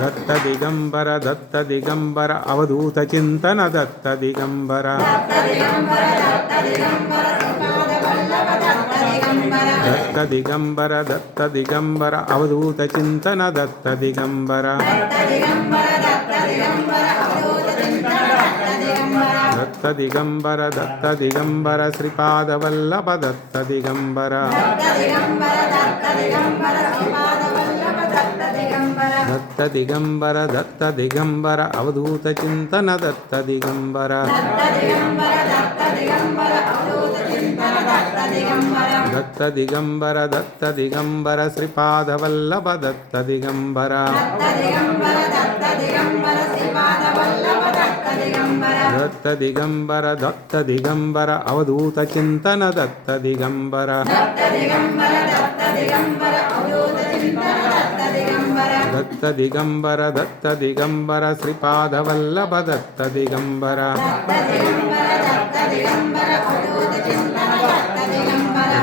दत्त दिगंबर दत्त दिगंबर अवधूत चिंतन दत्त दिगंबर दत्त दिगंबर दत्त दिगंबर अवधूत चिंतन दत्त दिगंबर दत्त दिगंबर दत्त दिगंबर श्रीपाद वल्लभ दत्त दिगंबर दत्त दिगंबर दत्त दिगंबर अवधूत चिंतन दत्त दिगंबर दत्त दिगंबर दत्त दिगंबर श्रीपाद वल्लभ दत्त दिगंबर दत्त दिगंबर दत्त दिगंबर अवधूत चिंतन दत्त दिगंबर दत्त दिगंबर दत्त दिगंबर श्रीपाद वल्लभ दत्त दिगंबर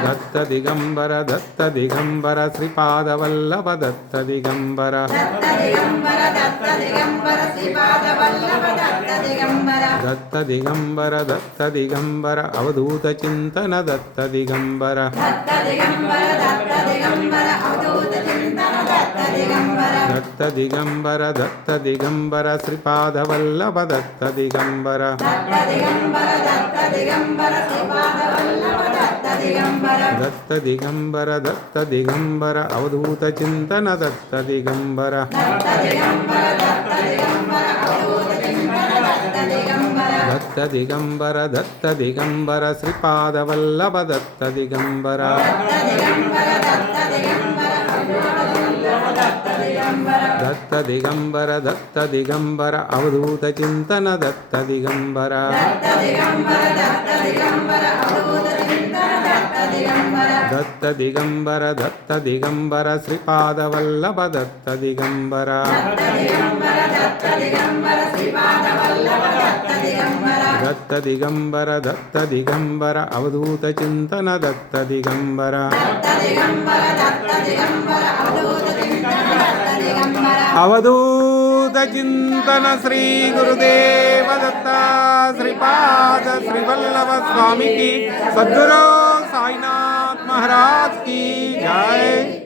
दत्त दिगंबर दत्त दिगंबर श्रीपाद वल्लभ दत्त दिगंबर दत्त दिगंबर दत्त दिगंबर अवधूत चिंतन दत्त दिगंबर दत्त दिगंबर दत्त दिगंबर श्रीपाद वल्लभ दत्त दिगंबर दत्त दिगंबर दत्त दिगंबर अवधूत चिंतन दत्त दिगंबर दत्त दिगंबर दत्त दिगंबर श्रीपाद वल्लभ दत्त दिगंबर दत्त दिगंबर दत्त दिगंबर अवधूत चिंतन दत्त दिगंबर दत्त दिगंबर दत्त दिगंबर श्रीपाद वल्लभ दत्त दिगंबर दत्त दिगंबर दत्त दिगंबर अवधूत चिंतन दत्त दिगंबर अवधूत चिंतन श्री गुरुदेव दत्त श्रीपाद श्री वल्लभ स्वामी की, सद्गुरु साईनाथ महाराज की जय।